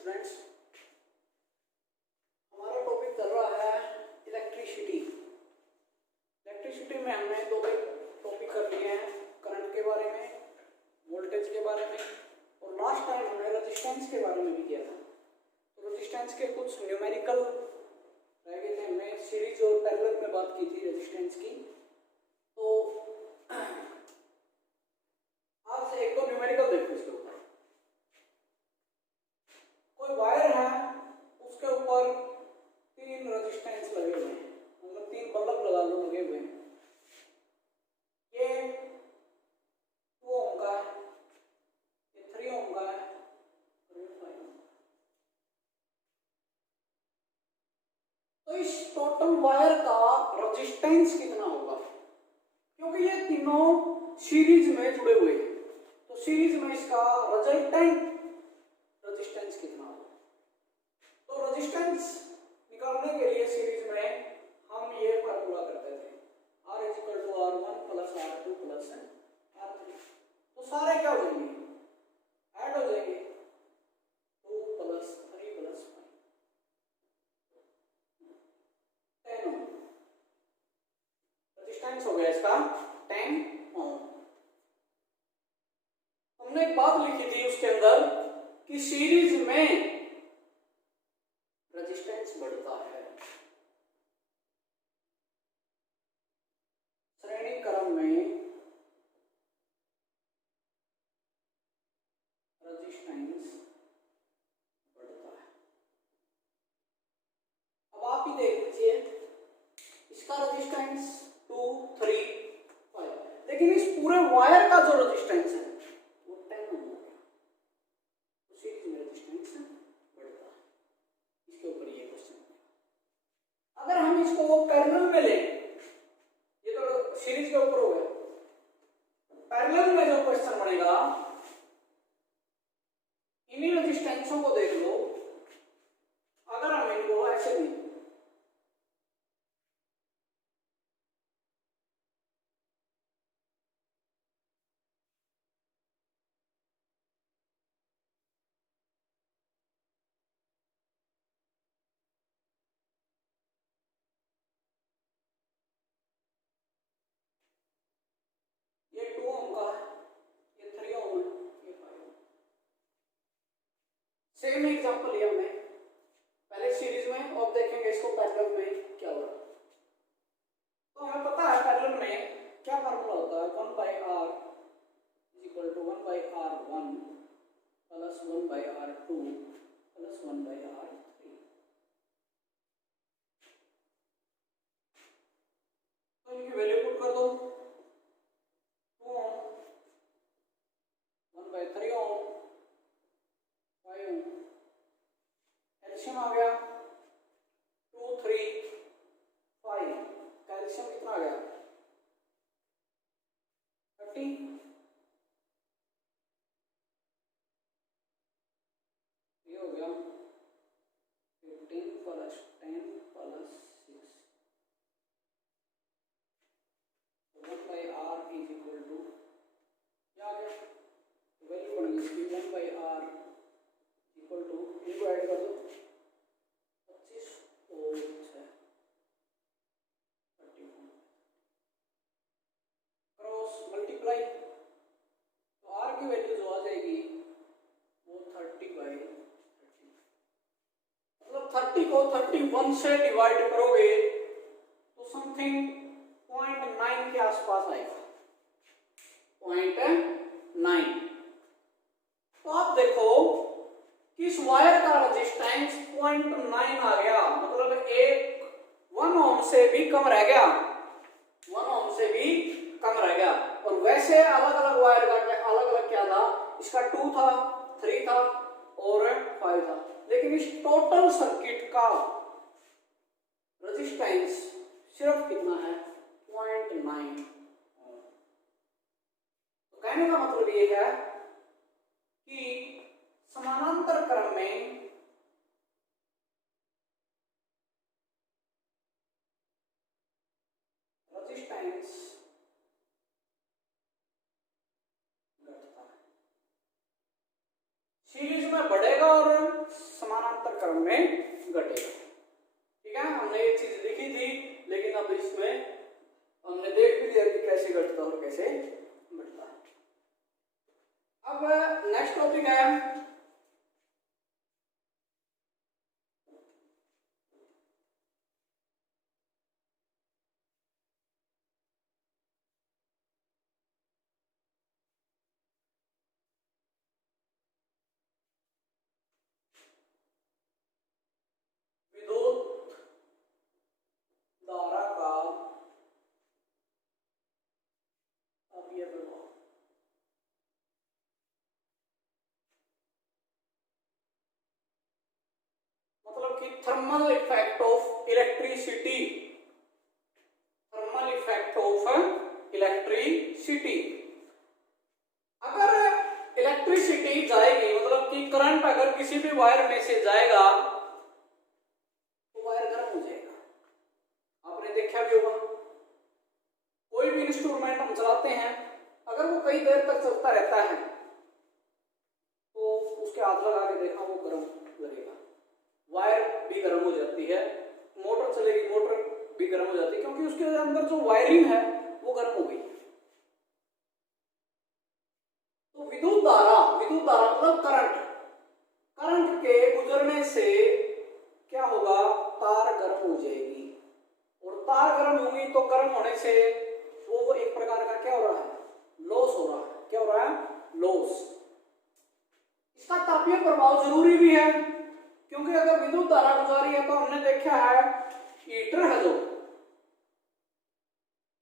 Students, हमारा topic चल रहा है इलेक्ट्रिसिटी। इलेक्ट्रिसिटी में हमने दो टॉपिक कर लिए हैं, करंट के बारे में, वोल्टेज के बारे में, और लास्ट टाइम हमने रेजिस्टेंस के बारे में भी किया था। तो रेजिस्टेंस के कुछ न्यूमेरिकल रह गए थे, हमने सीरीज और पैरेलल में बात की थी रेजिस्टेंस की। तो आज एक दो न्यूमेरिकल देखो। इसके ऊपर कोई वायर है, उसके ऊपर तीन रेजिस्टेंस लगे हुए हैं, मतलब तीन बल्ब लगा लो लगे हुए हैं। ये 2 ओम का है, ये 3 ओम का है, और ये 5 ओम। तो इस टोटल वायर का रेजिस्टेंस कितना होगा? क्योंकि ये तीनों सीरीज में जुड़े हुए हैं, तो सीरीज में इसका रिजल्टेंट रेजिस्टेंस कितना होगा? तो रेजिस्टेंस निकालने के लिए सीरीज में हम ये फार्मूला करते थे, R = R1 + R2 + R3। तो सारे क्या हो जाएंगे? ऐड हो जाएंगे, 2 + 3 + 5, 10 ओम। रेजिस्टेंस हो गया इसका 10 ओम। हमने एक बात लिखी थी उसके अंदर कि सीरीज में रेजिस्टेंस बढ़ता है, श्रेणी क्रम में रेजिस्टेंस बढ़ता है। अब आप ही देख लीजिए, इसका रेजिस्टेंस 2, 3, 5, लेकिन इस पूरे वायर का जो रेजिस्टेंस है वो 10 ओम हो गया। तो सीरीज में रेजिस्टेंस बढ़ता है। इसके ऊपर ये क्वेश्चन, अगर हम इसको पैरेलल में लें, ये तो सीरीज के ऊपर हो गया, पैरेलल में जो क्वेश्चन बनेगा, इन्हीं रेजिस्टेंसों को देख लो। अगर हम इनको ऐसे लें, ये 2 ओम का है, ये 3 ओम है, ये 5 ओम। सेम एग्जांपल लिया हमने, पहले सीरीज में, और देखेंगे इसको पैरेलल में क्या होगा। तो हमें पता है पैरेलल में क्या फार्मूला होता है, 1/R = 1/R1 + 1/R2 + 1/R3। तो इनकी वैल्यू पुट कर दो, 2 ओम, 1/3 ओम, 5 ओम। कैल्शियम आ गया 2, 3, 5। कैल्शियम कितना आ गया? 30। ये हो गया 15 + 10 + 6। 1/R = क्या आ गया? वैल्यू बन गई इसकी 1/R = इनको ऐड कर दो, 25 और 6, 30 क्रॉस मल्टीप्लाई। तो R की वैल्यू जो आ जाएगी वो 30/30, मतलब 30 को 31 से डिवाइड करोगे तो समथिंग 0.9 के आसपास आएगा, 0.9। तो आप देखो कि इस वायर का रेजिस्टेंस 0.9 आ गया, मतलब 1 ओम से भी कम रह गया, 1 ओम से भी कम रह गया। और वैसे अलग अलग वायर का अलग अलग क्या था, इसका 2 था, 3 था और 5 था, लेकिन इस टोटल सर्किट का रेजिस्टेंस सिर्फ कितना है? 0.9। तो कहने का मतलब ये है कि समानांतर क्रम में रेजिस्टेंस घटता है, सीरीज में बढ़ेगा और समानांतर क्रम में घटेगा। ठीक है, हमने ये चीज लिखी थी, लेकिन अब इसमें हमने देख भी लिया कि कैसे घटता और कैसे घटता है। अब नेक्स्ट टॉपिक है विद्युत धारा का तापीय प्रभाव। मतलब कि thermal effect of electricity, thermal effect of electricity. अगर इलेक्ट्रिसिटी जाएगी, मतलब कि करंट अगर किसी भी वायर में से जाएगा तो वायर गर्म हो जाएगा। आपने देखा भी होगा, कोई भी इंस्ट्रूमेंट हम चलाते हैं, अगर वो कई देर तक चलता रहता है तो उसके हाथ लगा के देखा वो गर्म लगेगा। वायर भी गर्म हो जाती है, मोटर चलेगी, मोटर भी गर्म हो जाती है, क्योंकि उसके अंदर जो वायरिंग है वो गर्म हो गई। तो विद्युत धारा मतलब करंट, करंट के गुजरने से क्या होगा, तार गर्म हो जाएगी, और तार गर्म होगी तो गर्म होने से वो एक प्रकार का क्या हो रहा है, लॉस हो रहा है। क्या हो रहा है, लॉस। इसका तापीय प्रभाव जरूरी भी है, क्योंकि अगर विद्युत धारा गुजारी है तो हमने देखा है हीटर है, जो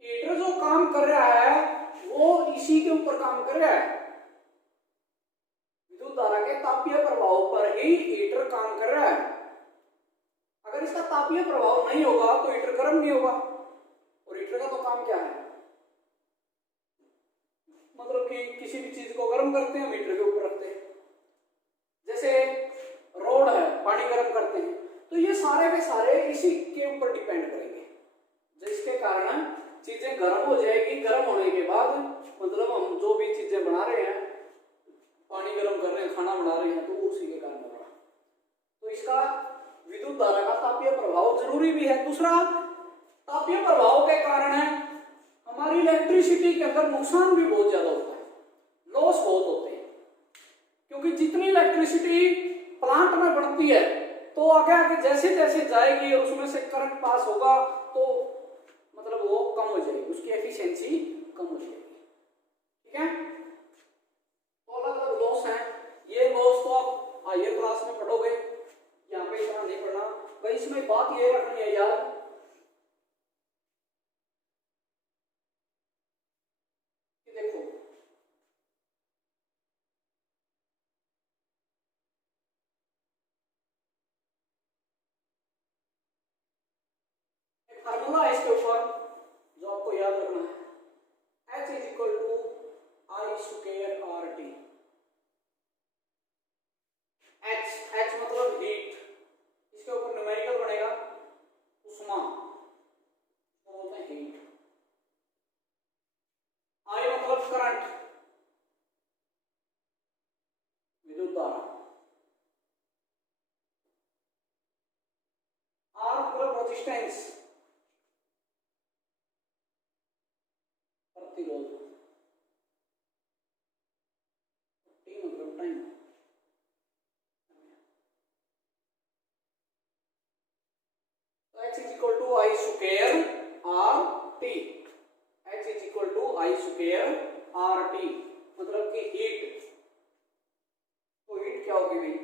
हीटर जो काम कर रहा है वो इसी के ऊपर काम कर रहा है, विद्युत धारा के तापीय प्रभाव पर ही हीटर काम कर रहा है। अगर इसका तापीय प्रभाव नहीं होगा तो हीटर गर्म नहीं होगा, और हीटर का तो काम क्या है, मतलब कि किसी भी चीज को गर्म करते हैं, हीटर के ऊपर रखते हैं। जैसे रोड है, पानी गर्म करते हैं, तो ये सारे के सारे इसी के ऊपर डिपेंड करेंगे, जिसके कारण चीजें गर्म हो जाएगी। गर्म होने के बाद मतलब हम जो भी चीजें बना रहे हैं, पानी गर्म कर रहे हैं, खाना बना रहे हैं, तो उसी के कारण हो रहा। तो इसका विद्युत धारा का तापीय प्रभाव जरूरी भी है। दूसरा, तापीय प्रभाव के कारण है हमारी इलेक्ट्रिसिटी के अंदर नुकसान भी बहुत ज्यादा होता है, लॉस बहुत होते हैं, क्योंकि जितनी इलेक्ट्रिसिटी प्लांट में बढ़ती है तो आगे आगे जैसे जैसे जाएगी और उसमें से करंट पास होगा तो मतलब वो कम हो जाएगी, उसकी एफिशिएंसी कम हो जाएगी। ठीक है, तो अलग अलग लॉस हैं। ये लॉस तो आप हायर क्लास में पढ़ोगे, यहाँ पे इतना नहीं पढ़ना भाई। इसमें बात ये रखनी है यार कि देखो, एक फार्मूला है इसके ऊपर जो आपको याद रखना है, H is equal to I square R T. H मतलब हीट, इसके ऊपर न्यूमेरिकल बनेगा उष्मा, वो बोलते हैं हीट। I मतलब करंट, विद्युत धारा। R मतलब रेजिस्टेंस, प्रतिरोध। T मतलब time. H is equal to I square R T, H is equal to I square R T, मतलब कि हीट। तो हीट क्या होगी भाई,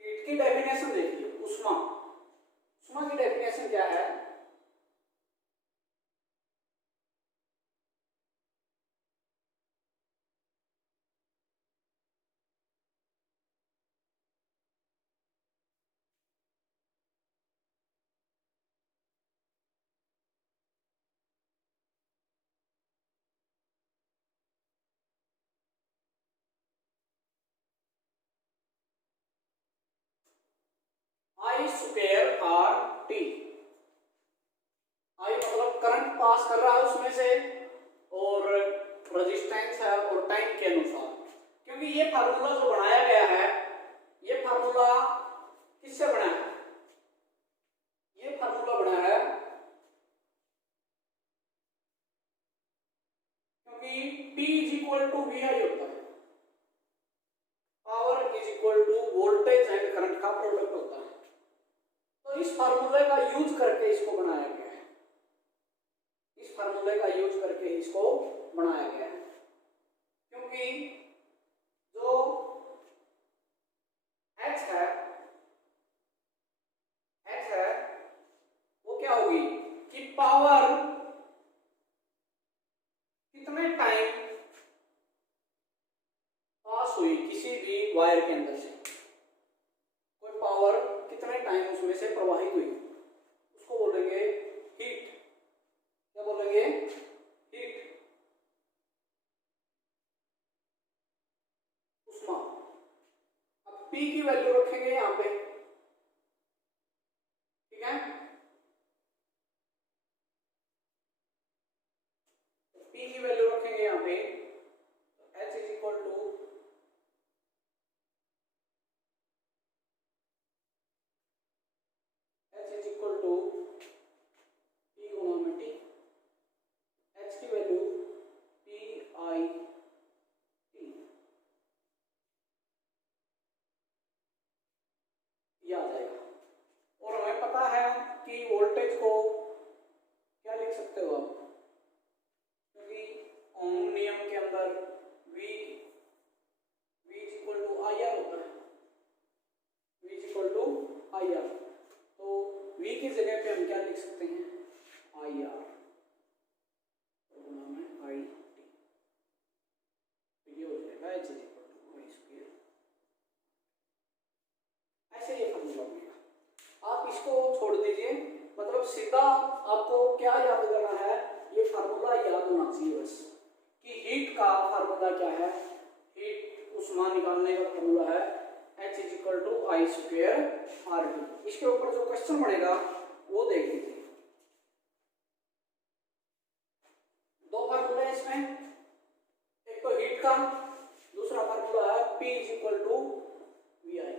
हीट की डेफिनेशन देखिए, उष्मा, उष्मा की डेफिनेशन क्या है, आई स्क्वायर आर टी। आई मतलब करंट पास कर रहा है उसमें से, और रेजिस्टेंस है और टाइम के अनुसार। क्योंकि ये फार्मूला जो बनाया गया है, ये फार्मूला किससे बना है? ये फार्मूला बना है क्योंकि P is equal to V I होता है, power is equal to voltage and current का प्रोडक्ट होता है। तो इस फार्मूले का यूज करके इसको बनाया गया है, इस फार्मूले का यूज करके इसको बनाया गया है। क्योंकि जो H है, वो क्या होगी कि पावर कितने टाइम पास हुई किसी भी वायर के अंदर से, कोई पावर कितने टाइम उसमें से प्रवाहित हुई, उसको बोलेंगे हीट। क्या बोलेंगे? हीट, उष्मा। अब P की वैल्यू रखेंगे यहां पे, ठीक है? P की वैल्यू रखेंगे यहां पे, H is equal to P गुणा में T। H की वैल्यू PI T, ये आ जाएगा। और हमें पता है कि वोल्टेज को क्या लिख सकते हो आप, क्योंकि ओम नियम के अंदर V is equal to IR होता है, V is equal to IR। तो V की जगह पे हम क्या लिख सकते हैं? IR गुणा में IT। तो ये हो जाएगा H is equal to I square. ऐसे ये फॉर्मूला बनेगा। आप इसको छोड़ दीजिए, मतलब सीधा आपको क्या याद करना है, ये फार्मूला याद होना चाहिए बस, कि हीट का फार्मूला क्या है। हीट उष्मा निकालने का फार्मूला है H is equal to I square R T. इसके ऊपर जो क्वेश्चन बनेगा वो देख लीजिए। दो फार्मूला है इसमें, एक तो हीट का, दूसरा फार्मूला है P is equal to V I.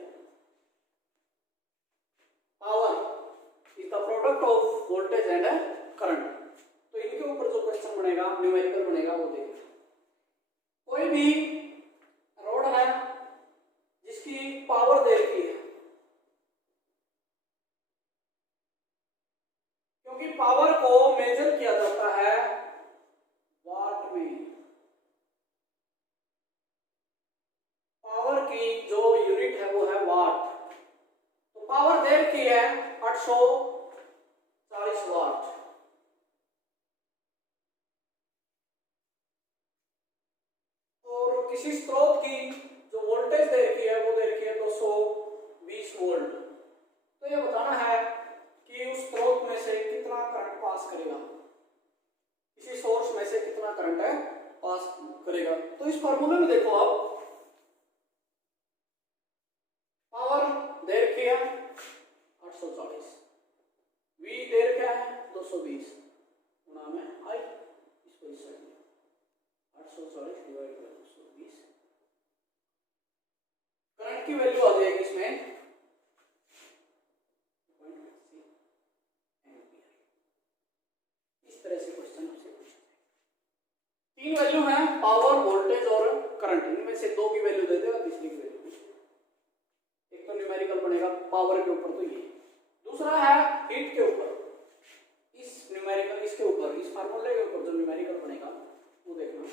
Power is the product of voltage and current. तो इनके ऊपर जो क्वेश्चन बनेगा, न्यूमेरिकल बनेगा, वो देखिए। कोई भी रोड है जिसकी पावर दे रखी है, क्योंकि पावर को मेजर किया जाता है वाट में। पावर की जो यूनिट है वो है वाट। तो पावर दे रखी है 840 वाट। और किसी स्रोत की जो वोल्टेज दे रखी है वो दे रखी है 220 वोल्ट। तो ये बताना है कि उस स्रोत में से कितना करंट पास करेगा, किसी सोर्स में से कितना करंट है पास करेगा। तो इस फार्मूले में देखो आप, पावर दे रखी है 840, V दे रखा है 220 गुणा में I, इसको इस साइड 840 डिवाइड बाय 220, करंट की वैल्यू आ जाएगी इसमें 0.80 एम्पियर। इस तरह से क्वेश्चन आपसे पूछा जाएगा। तीन वैल्यू हैं, पावर, वोल्टेज और करंट। इनमें से दो की वैल्यू दे देगा, तीसरी की वैल्यू पूछ लेगा। एक तो न्यूमेरिकल बनेगा पावर के ऊपर, तो ये दूसरा है हीट के ऊपर। इस न्यूमेरिकल इसके ऊपर, इस फार्मूले के ऊपर जो न्यूमेरिकल बनेगा वो देखना।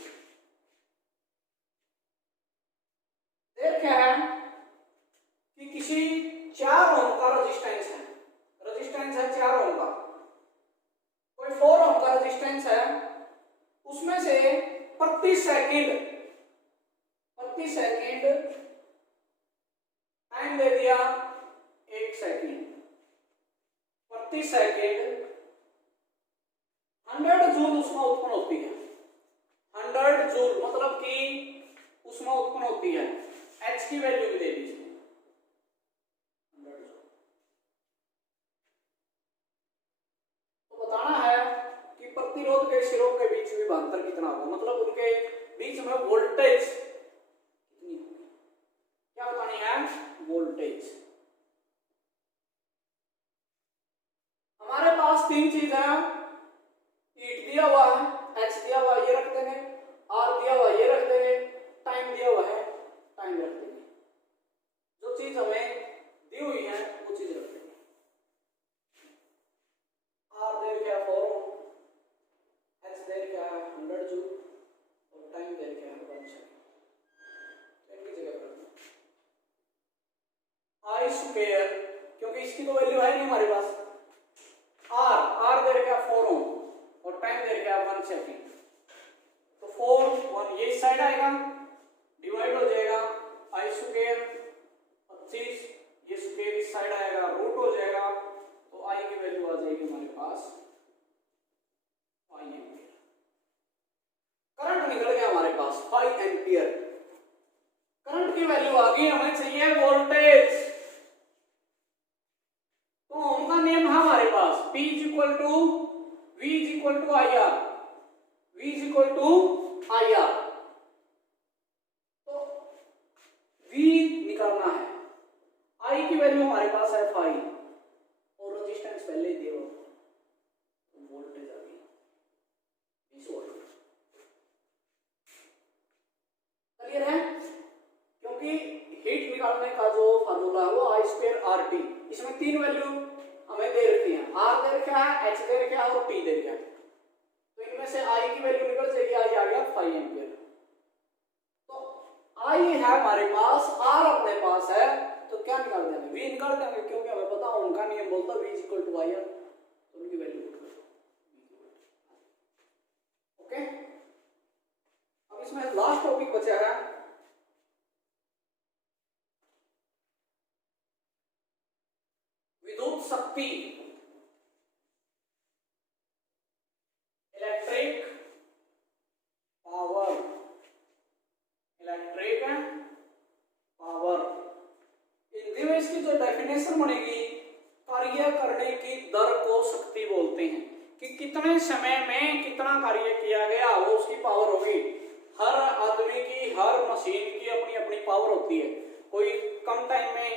देख क्या है कि किसी 4 ओम का रेजिस्टेंस है, रेजिस्टेंस है 4 ओम का, कोई 4 ओम का रेजिस्टेंस है, उसमें से प्रति सेकंड टाइम दे दिया 1 सेकंड, प्रति सेकंड 100 जूल उष्मा उत्पन्न होती है। 100 जूल मतलब कि उष्मा उत्पन्न होती है। H की वैल्यू भी दे दीजिए 100 जूल। 172 कितना होगा, मतलब उनके बीच में वोल्टेज कितनी होगी, क्या बतानी है, वोल्टेज। हमारे पास तीन चीज है, हीट दिया हुआ है, एच दिया हुआ है, ये रख देंगे, आर दिया हुआ है, ये रख देंगे, टाइम दिया हुआ है, टाइम रख देंगे, जो चीज हमें दी हुई है वो चीज रख देंगे। आर दे रखा है 4 ओम, एच दे रखा है 100 जूल और टाइम दे रखा है 1 सेकंड। इनकी जगह पर आई स्क्वायर, क्योंकि इसकी तो वैल्यू है नहीं हमारे पास, आर दे रखा है 4 ओम और टाइम दे रखा है 1 सेकंड, तो 4 1 ये इस साइड आएगा, डिवाइड हो जाएगा, आई स्क्वायर 25, ये स्क्वायर इस साइड आएगा, रूट हो जाएगा, तो आई की वैल्यू आ जाएगी हमारे पास 5 एम्पियर। करंट निकल गया हमारे पास 5 एम्पियर, करंट की वैल्यू आ गई, हमें चाहिए वोल्टेज। तो ओम का नियम है हमारे पास, P V IR, V IR, तो V निकालना है, I की वैल्यू हमारे पास है 5 और रेजिस्टेंस पहले ही दिया हुआ, तो वोल्टेज आ गई 20 वोल्ट। क्लियर है, क्योंकि हीट निकालने का जो फार्मूला है वो I2RT, इसमें तीन वैल्यू हमें दे रखी है, R दे रखा है, H दे रखा है और T दे रखा है, तो इनमें से I की वैल्यू निकल जाएगी, I आ गया 5 एम्पियर। तो I है हमारे पास, R अपने पास है, तो क्या निकाल देंगे, V निकाल देंगे, क्योंकि हमें पता है उनका नियम बोलता है V IR, तो उनकी वैल्यू पुट कर दो। ओके, अब इसमें लास्ट टॉपिक बचा है विद्युत शक्ति, electric power, electric power. Hindi में इसकी जो डेफिनेशन बनेगी, कार्य करने की दर को शक्ति बोलते हैं, कि कितने समय में कितना कार्य किया गया वो उसकी पावर होगी। हर आदमी की, हर मशीन की अपनी अपनी पावर होती है, कोई कम टाइम में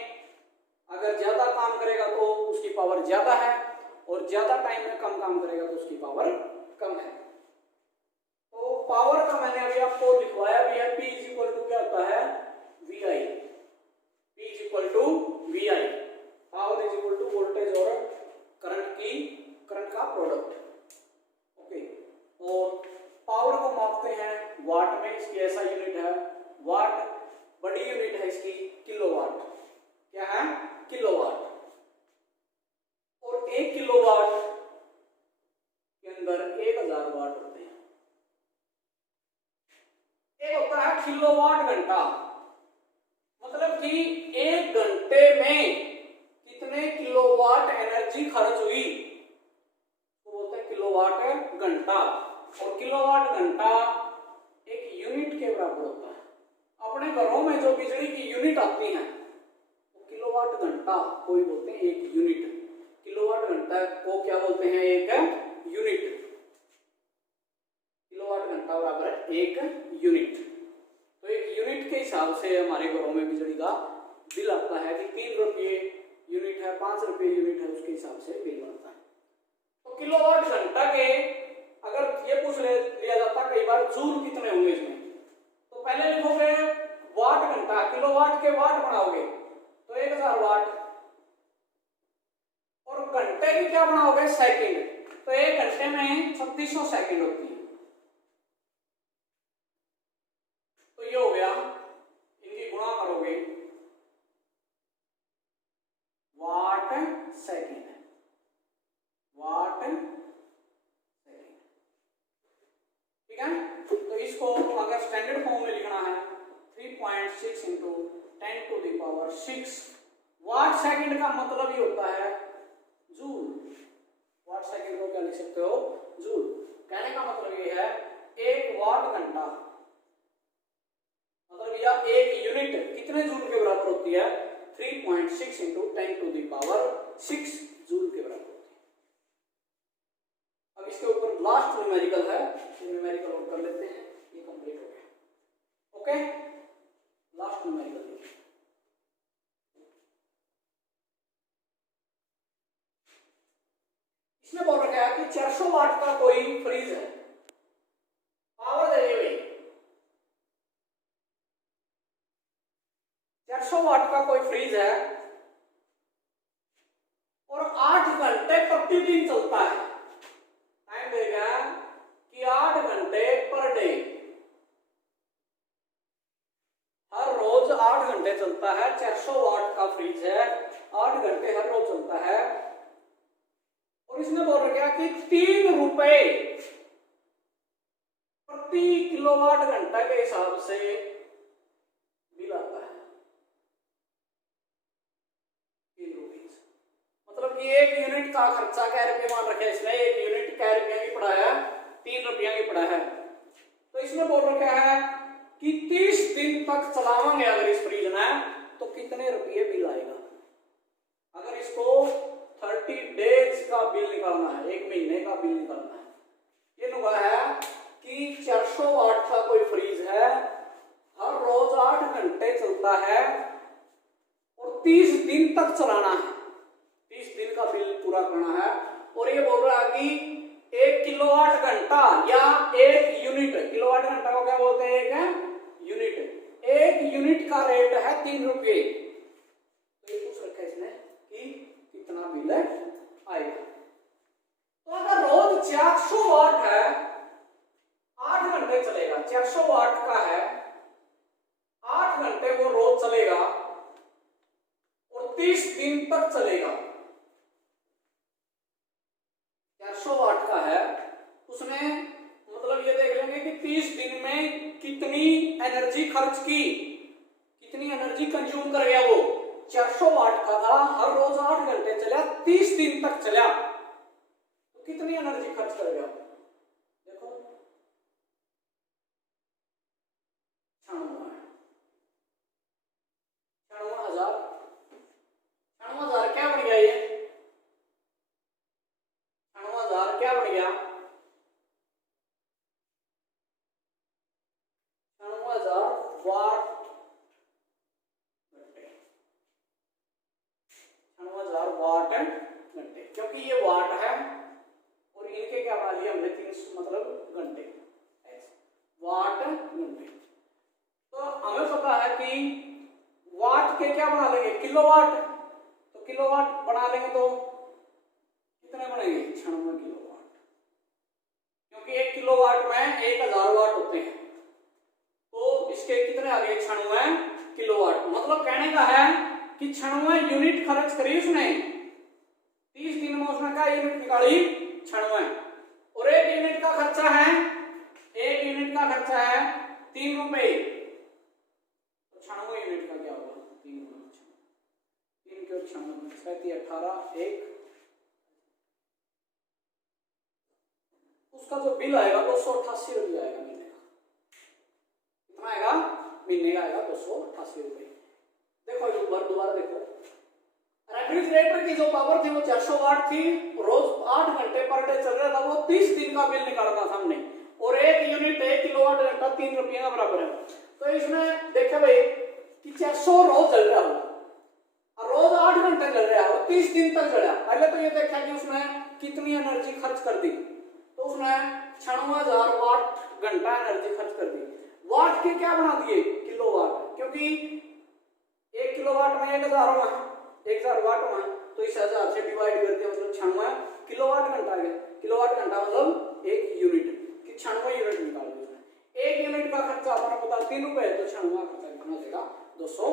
अगर ज्यादा काम करेगा तो उसकी पावर ज्यादा है, और ज्यादा टाइम में कम काम करेगा तो उसकी पावर कम है। तो पावर का मैंने अभी आपको लिखवाया भी है, P क्या होता है, VI, P VI, power voltage और करंट का प्रोडक्ट। ओके, और पावर को मापते हैं वाट में, इसकी ऐसा यूनिट है वाट, बड़ी यूनिट है इसकी किलोवाट, क्या है, किलोवाट, और 1 किलोवाट के अंदर 1000 वाट होते हैं। एक होता है किलोवाट घंटा, मतलब कि 1 घंटे में कितने किलोवाट एनर्जी खर्च हुई, तो बोलते हैं किलोवाट घंटा, और किलोवाट घंटा एक यूनिट के बराबर होता है। अपने घरों में जो बिजली की यूनिट आती है किलोवाट घंटा कोई बोलते हैं 1 यूनिट, किलोवाट घंटा को क्या बोलते हैं, 1 यूनिट, किलोवाट घंटा बराबर है 1 यूनिट। तो 1 यूनिट के हिसाब से हमारे घरों में बिजली का बिल आता है कि 3 रुपये यूनिट है, 5 रुपये यूनिट है, उसके हिसाब से बिल बनता है। तो किलोवाट घंटा के अगर ये पूछ लिया जाता कई बार जूल कितने होंगे इसमें, तो पहले लिखोगे वाट घंटा, किलोवाट के वाट बनाओगे तो 1000 वाट, और घंटे की क्या बनाओगे, सेकंड, तो 1 घंटे में 3600 सेकंड होती है। तो ये हो गया, इनकी गुणा करोगे वाट सेकंड, वाट सेकंड, ठीक है। तो इसको अगर स्टैंडर्ड फॉर्म में लिखना है 3.6 इंटू 10⁶ वाट सेकंड का मतलब ही होता है जूल। वाट सेकंड को क्या लिख सकते हो, जूल। कहने का मतलब ये है 1 वाट घंटा, मतलब या 1 यूनिट कितने जूल के बराबर होती है, 3.6 इंटू 10⁶ जूल के बराबर होती है। अब इसके ऊपर लास्ट न्यूमेरिकल है, न्यूमेरिकल वाट का कोई फ्रीज है, पावर देखिए भाई, 400 वाट का कोई फ्रीज है और 8 घंटे प्रतिदिन चलता है। टाइम देगा कि 8 घंटे पर डे, हर रोज 8 घंटे चलता है। 400 वाट का फ्रिज है, 8 घंटे हर रोज चलता है। और इसने बोल रखा कि 3 रुपए प्रति किलोवाट घंटा के हिसाब से बिल आता है। 3 रुपीज मतलब कि 1 यूनिट का खर्चा क्या रुपये मान रखा है इसने, 1 यूनिट क्या रुपया की पड़ा है, 3 रुपया की पड़ा है। तो इसमें बोल रखा है कि 30 दिन तक चलावांगे अगर इस फ्रिज ने तो कितने रुपये बिल आएगा। अगर इसको 30 डेज का बिल निकालना है, 1 महीने का बिल निकालना है, ये नुआ है कि 400 वाट का कोई फ्रिज है, हर रोज 8 घंटे चलता है और 30 दिन तक चलाना है, 30 दिन का बिल पूरा करना है। और ये बोल रहा है कि 1 किलोवाट घंटा या 1 यूनिट, किलोवाट घंटा को क्या बोलते हैं, एक यूनिट, 1 यूनिट का रेट है 3 रुपये। तो ये पूछ रखा है इसने कि कितना बिल आएगा। तो अगर रोज 400 वाट है, 8 घंटे चलेगा, 400 वाट का है, 8 घंटे वो रोज चलेगा और 30 दिन तक चलेगा। 400 वाट का है, उसने मतलब ये देख लेंगे कि 30 दिन में कितनी एनर्जी खर्च की, कितनी एनर्जी कंज्यूम कर गया। वो 400 वाट का था, हर रोज 8 घंटे चला, 30 दिन तक चला, तो कितनी एनर्जी खर्च कर गया देखो, 96,000 क्या बन गया, ये 96,000 क्या बन गया, 96,000 वाट घंटे, 96,000 वाट घंटे, क्योंकि ये वाट है और इनके क्या बना लिया हमने 300 मतलब घंटे, वाट घंटे। तो हमें पता है कि वाट के क्या बना लेंगे, किलोवाट, तो किलोवाट बना लेंगे तो कितने बनेंगे, 96 किलोवाट, क्योंकि 1 किलोवाट में 1000 वाट होते हैं, तो इसके कितने आ गए, 96 किलोवाट। मतलब कहने का है कि 96 यूनिट खर्च करी उसने, 30 दिन में उसने क्या यूनिट निकाली, 96, और 1 यूनिट का खर्चा है, 1 यूनिट का खर्चा है 3 रुपए, तो 96 यूनिट का क्या होगा, 3 के 96, 18, 1, उसका जो बिल आएगा 288 रुपये आएगा महीने का। कितना आएगा, महीने का आएगा 288 रुपये। देखो एक बार दोबारा देखो, रेफ्रिजरेटर की जो पावर थी वो 400 वाट थी, रोज 8 घंटे पर डे चल रहा था, वो 30 दिन का बिल निकालना था हमने, और 1 यूनिट 1 किलोवाट घंटा 3 रुपये का बराबर है। तो इसमें देखा भाई कि 400 रोज चल रहा हो, रोज 8 घंटे चल रहा है और 30 दिन तक चला। पहले तो ये देखा कि उसने कितनी एनर्जी खर्च कर दी, तो उसने 96,000 वाट घंटा एनर्जी खर्च कर दी। वाट के क्या बना दिए, किलोवाट, क्योंकि 1 किलोवाट में 1000 हुआ, 1000 वाट हुआ, तो इस 1000 से डिवाइड करते हैं मतलब 96 किलोवाट घंटा गया। किलोवाट घंटा मतलब 1 यूनिट की 96 यूनिट निकाल दी उसने। 1 यूनिट का खर्चा अपना पता 3 रुपए है, तो 96 खर्चा कितना देगा, 200